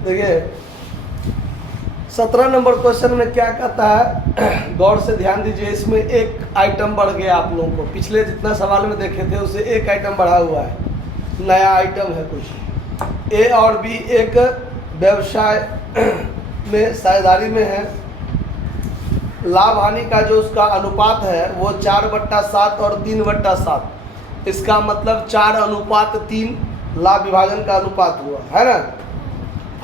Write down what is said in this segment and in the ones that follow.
देखिए 17 number question में क्या कहता है, गौर से ध्यान दीजिए। इसमें एक आइटम बढ़ गया आप लोगों को, पिछले जितना सवाल में देखे थे उससे एक आइटम बढ़ा हुआ है, नया आइटम है कुछ। ए और बी एक व्यवसाय में साझेदारी में है, लाभ हानि का जो उसका अनुपात है वो 4/7 और 3/7, इसका मतलब 4:3 लाभ विभाजन का अनुपात हुआ है ना।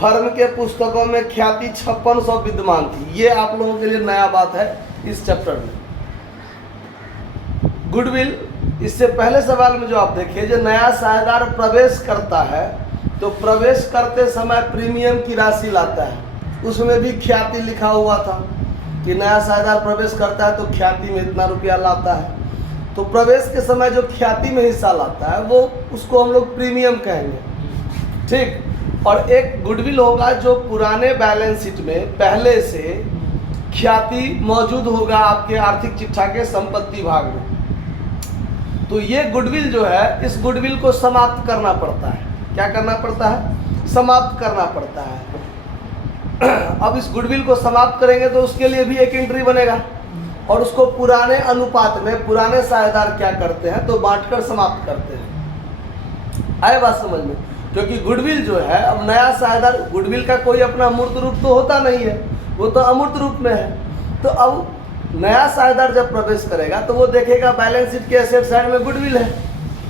फर्म के पुस्तकों में ख्याति 5600 विद्यमान थी, ये आप लोगों के लिए नया बात है इस चैप्टर में। गुडविल, इससे पहले सवाल में जो आप देखिए, जो नया साझेदार प्रवेश करता है तो प्रवेश करते समय प्रीमियम की राशि लाता है, उसमें भी ख्याति लिखा हुआ था कि नया साझेदार प्रवेश करता है तो ख्याति में इतना रुपया लाता है। तो प्रवेश के समय जो ख्याति में हिस्सा लाता है वो उसको हम लोग प्रीमियम कहेंगे, ठीक। और एक गुडविल होगा जो पुराने बैलेंस शीट में पहले से ख्याति मौजूद होगा आपके आर्थिक चिट्ठा के संपत्ति भाग में। तो ये गुडविल जो है, इस गुडविल को समाप्त करना पड़ता है। क्या करना पड़ता है? समाप्त करना पड़ता है। अब इस गुडविल को समाप्त करेंगे तो उसके लिए भी एक एंट्री बनेगा और उसको पुराने अनुपात में, पुराने साझेदार क्या करते हैं तो बांटकर समाप्त करते हैं। आए बात समझ में? क्योंकि गुडविल जो है, अब नया साझेदार, गुडविल का कोई अपना मूर्त रूप तो होता नहीं है, वो तो अमूर्त रूप में है। तो अब नया साझेदार जब प्रवेश करेगा तो वो देखेगा बैलेंस शीट के एसेट साइड में गुडविल है,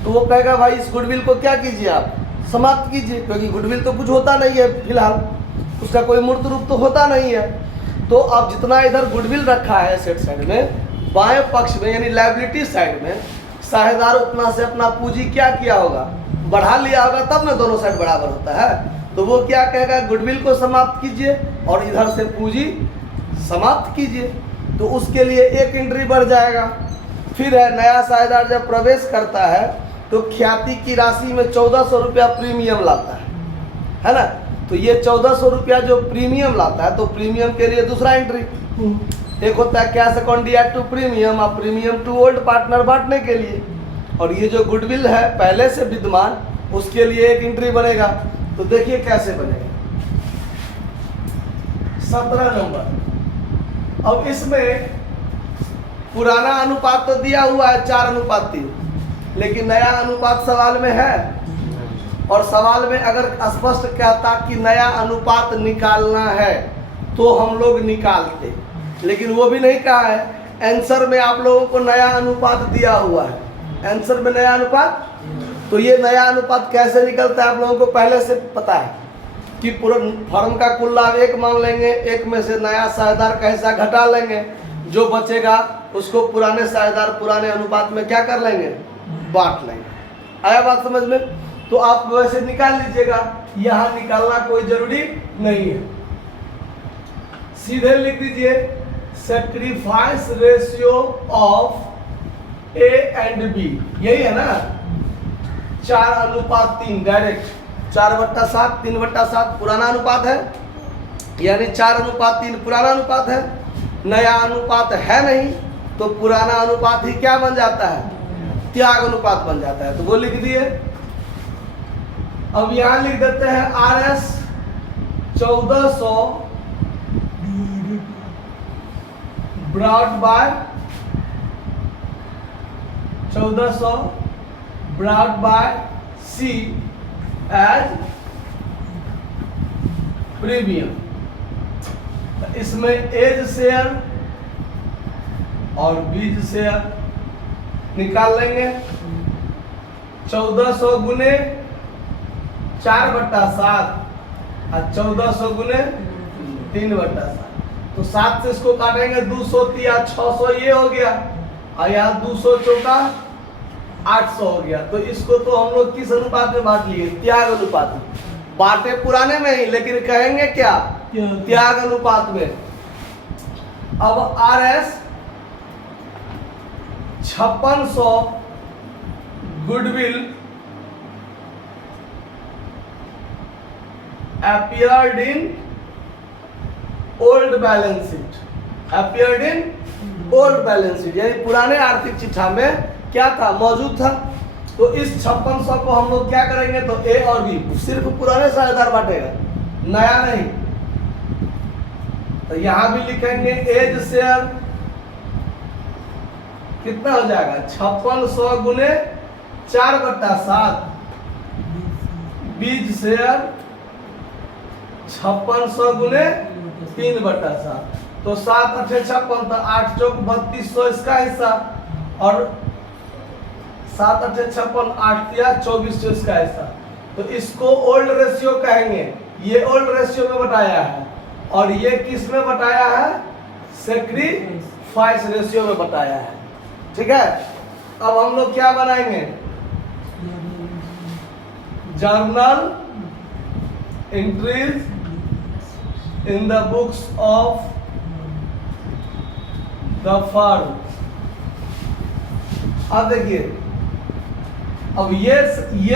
तो वो कहेगा भाई इस गुडविल को क्या कीजिए, आप समाप्त कीजिए, क्योंकि गुडविल तो कुछ होता नहीं है फिलहाल, उसका कोई मूर्त रूप तो होता नहीं है। तो अब जितना इधर गुडविल रखा है एसेट साइड में, बाएं पक्ष में यानी लायबिलिटी साइड में साझेदार उतना से अपना पूंजी क्या किया होगा, बढ़ा लिया होगा, तब ना दोनों साइड बराबर होता है। तो वो क्या कहेगा, गुडविल को समाप्त कीजिए और इधर से पूंजी समाप्त कीजिए, तो उसके लिए एक एंट्री बढ़ जाएगा। फिर है, नया साझेदार जब प्रवेश करता है तो ख्याति की राशि में 1400 रुपया प्रीमियम लाता है ना। तो ये 1400 रुपया जो प्रीमियम लाता है, तो प्रीमियम के लिए दूसरा एंट्री, एक होता है cash account add to premium और प्रीमियम टू ओल्ड पार्टनर बांटने के लिए। और ये जो गुडविल है पहले से विद्यमान, उसके लिए एक एंट्री बनेगा। तो देखिए कैसे बनेगा। 17 नंबर, अब इसमें पुराना अनुपात तो दिया हुआ है 4:3, लेकिन नया अनुपात सवाल में है, और सवाल में अगर स्पष्ट कहता कि नया अनुपात निकालना है तो हम लोग निकालते, लेकिन वो भी नहीं कहा है। आंसर में आप लोगों को नया अनुपात दिया हुआ है, आंसर में नया अनुपात। तो ये नया अनुपात कैसे निकलता है आप लोगों को पहले से पता है कि पूरा फर्म का कुल लाभ 1 मान लेंगे, 1 में से नया साझेदार का हिस्सा घटा लेंगे, जो बचेगा उसको पुराने साझेदार पुराने अनुपात में क्या कर लेंगे, बांट लेंगे। आया बात समझ में? तो आप वैसे निकाल लीजिएगा, यहां निकालना कोई जरूरी नहीं है, सीधे लिख दीजिए sacrifice ratio of A and B, यही है ना, 4:3 डायरेक्ट, 4/7 3/7 पुराना अनुपात है, यानी 4:3 पुराना अनुपात है। नया अनुपात है नहीं तो पुराना अनुपात ही क्या बन जाता है, त्याग अनुपात बन जाता है। तो वो लिख दिए। अब यहां लिख देते हैं RS 1400 brought by 1400 brought by C as premium. इसमें एज शेयर और बीज शेयर निकाल लेंगे। 1400 गुने 4/7 और 1400 गुने 3/7, तो 7 से इसको काटेंगे, 200 या 600 ये हो गया, और यहाँ 200 चौका 800 हो गया। तो इसको तो हम लोग किस अनुपात में बांट लिए, त्याग अनुपात में। बांटे पुराने में ही, लेकिन कहेंगे क्या, त्याग अनुपात में। अब RS 5600 goodwill appeared in old balance sheet, appeared in old balance sheet, यानी पुराने आर्थिक चिट्ठा में क्या था, मौजूद था। तो इस 5600 को हम लोग क्या करेंगे, तो ए और बी सिर्फ पुराने साझेदार बांटेगा, नया नहीं। तो यहां भी लिखेंगे एज शेयर कितना हो जाएगा 5600 गुने 4/7 बीज शेयर 5600 गुने 3/7 तो 7 8 56 तो 8 चौक 3200 इसका हिस्सा और 7 8 56 8 या 2400 इसका हिस्सा। तो इसको ओल्ड रेशियो कहेंगे। ये ओल्ड रेशियो में बताया है और ये किस में बताया है सैक्रिफाइस रेशियो में बताया है। ठीक है, अब हम लोग क्या बनाएंगे journal entries in the books of the firm. अब देखिए, अब ये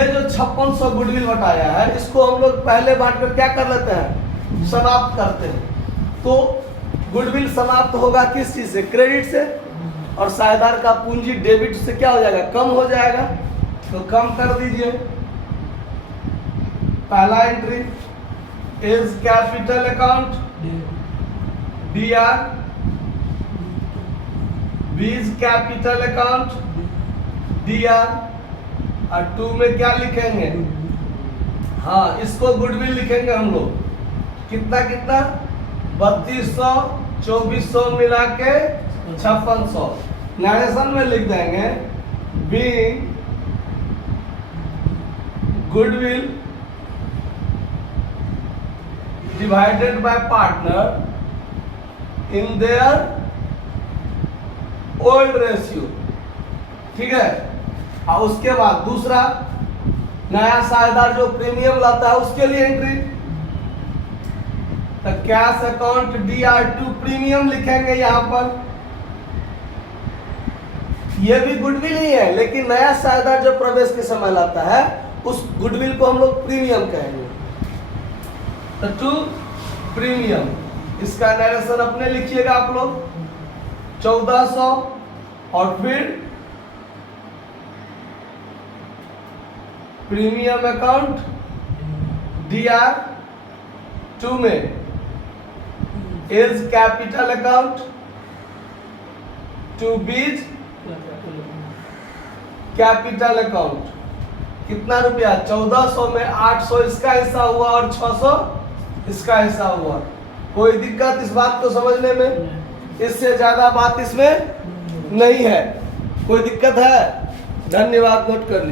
जो 5600 गुडविल बताया है इसको हम लोग पहले बांटकर क्या कर लेते हैं समाप्त करते हैं। तो गुडविल समाप्त होगा किस चीज से क्रेडिट से और साझेदार का पूंजी डेबिट से क्या हो जाएगा कम हो जाएगा। तो कम कर दीजिए। पहला entry is capital account DR बीज कैपिटल अकाउंट डीआर और 2 में क्या लिखेंगे हाँ इसको गुडविल लिखेंगे हम लोग कितना 3200 2400 मिला के 5600। नरेशन में लिख देंगे being goodwill divided by partner in their old ratio. ठीक है, और उसके बाद दूसरा नया साझेदार जो प्रीमियम लाता है उसके लिए एंट्री तो कैश अकाउंट DR2 प्रीमियम लिखेंगे यहां पर। ये भी गुडविल ही है लेकिन नया साझेदार जो प्रवेश के समय लाता है उस गुडविल को हम लोग प्रीमियम कहेंगे। तो 2 प्रीमियम इसका नरेशन अपने लिखिएगा आप लोग 1400 और फिर प्रीमियम अकाउंट DR2 में A's capital account to B's capital account कितना रुपया 1400 में 800 इसका हिस्सा हुआ और 600 इसका हिस्सा हुआ। कोई दिक्कत इस बात को समझने में? इससे ज्यादा बात इसमें नहीं है। कोई दिक्कत है? धन्यवाद, नोट कर लीजिए।